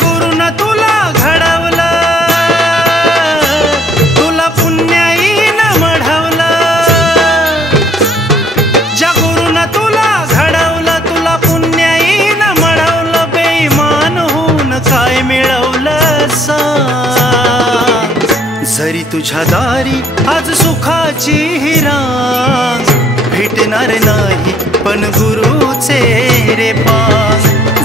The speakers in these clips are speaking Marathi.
गुरुन तुला घडवलं, तुला पुण्याईनं मढवलं. ज्या गुरुन तुला घडवलं, तुला पुण्याईनं मढवलं. बेईमान होऊन काय मिळवलं सांग. जरी तुझ्या दारी आज सुखाची ही रांग, भेटणार नाही पण गुरुचे रे पांग.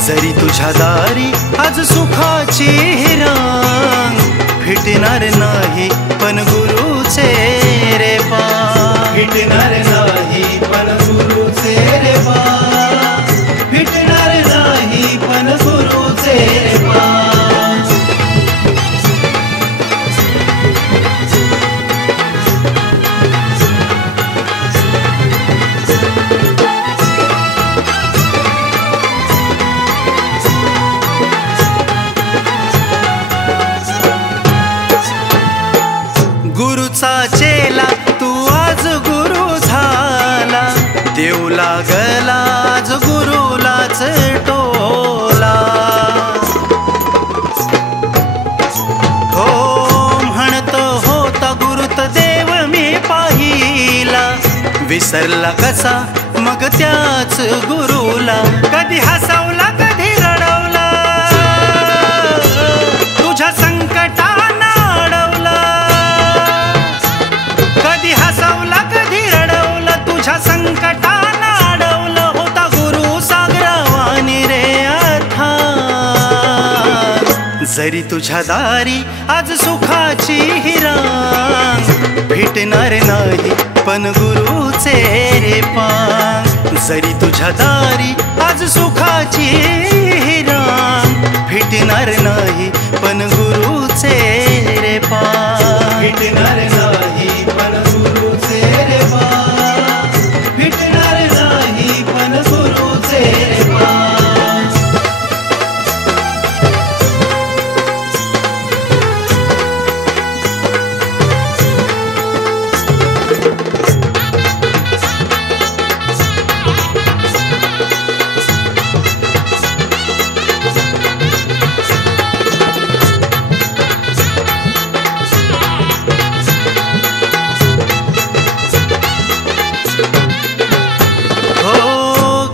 जरी तुझ्या दारी आज सुखाची ही रांग, भेटणार नाही पण गुरुचे रे पांग. भेटणार नाही पण गुरुचे रे पांग. भेटणार नाही पण गुरुचे रे पांग. गुरुचा चेला तू आज गुरु झाला, देऊ लागला आज गुरुलाच टोला. हो म्हणत होता गुरुत देव मी पाहिला, विसरला कसा मग त्याच गुरुला. कधी हसवला कधी रडवला, तुझ्या संकटांना अडवला. कधी हसवला कधी रडवलं, तुझ्या संकटांना अडवलं. होता गुरु सागरावानी रे अथांग. जरी तुझ्या दारी आज सुखाची ही रांग, भेटणार नाही पण गुरुचे रे पांग. जरी तुझ्या दारी आज सुखाची ही रांग, भेटणार नाही पण गुरुचे रे पांग. भेटणार नाही पण गुरुचे रे पांग. भेटणार नाही पण गुरुचे रे पांग.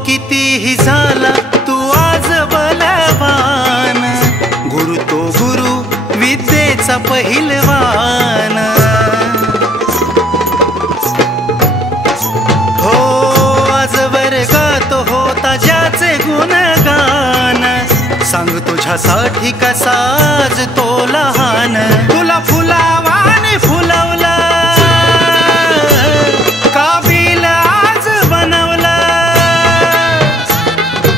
कितीही झाला तू आज बलवान, गुरु तो गुरु विद्येचा पहिलवान. हो आज वर्गात होता ज्याचे गुणगान, सांग तुझ्यासाठी कसा आज तो लहान. तुला फुलावाने फुलवला, काबिल आज बनवलं.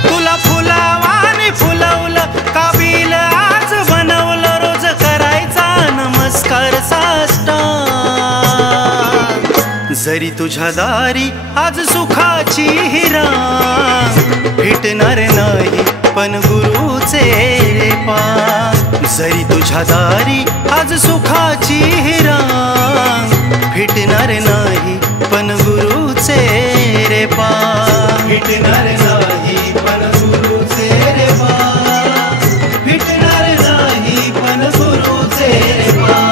तुला फुलावाने फुलवलं, काबिल आज बनवलं. रोज करायचा नमस्कार साष्टांग. जरी तुझ्या दारी आज सुखाची ही रांग, भेटणार नाही पण गुरुचे रे पांग. जरी तुझ्या दारी आज सुखाची ही रांग, भेटणार नाही पण गुरुचे रे पांग. भेटणार नाही पण गुरुचे रे पांग. भेटणार नाही पण गुरुचे रे पांग.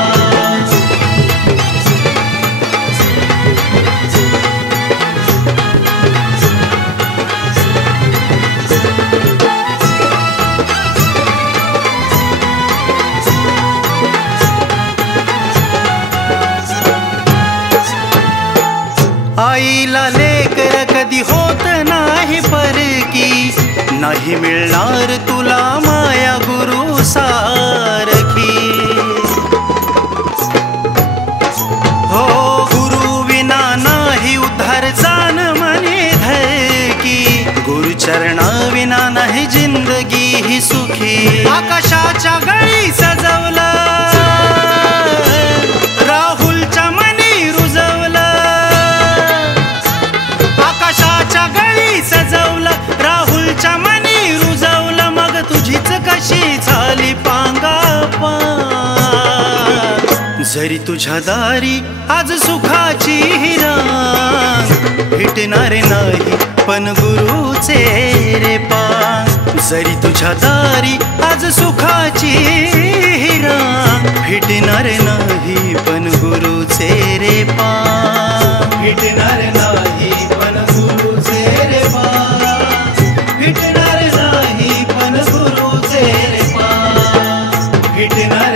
आईला लेकर कधी होत नाही परकी, नाही मिळणार तुला माया गुरु सारखी. हो गुरु विना नाही उद्धार जाण मने धरकी. गुरु चरणा विना नाही जिंदगी ही सुखी. आकाशाच्या गळी सजवलं, राहुलच्या मनी रुजवलं. आकाशाच्या गळी सजवलं, राहुलच्या मनी रुजवलं. मग तुझीच कशी झाली पांगापांग. जरी तुझ्या दारी आज सुखाची ही रांग, भेटणार नाही पण गुरुचे रे पांग. जरी तुझ्या दारी आज सुखाची फिटणार नाही पण गुरुचे रे पाय, फिटणार नाही पण गुरुचे रे पाय, फिटणार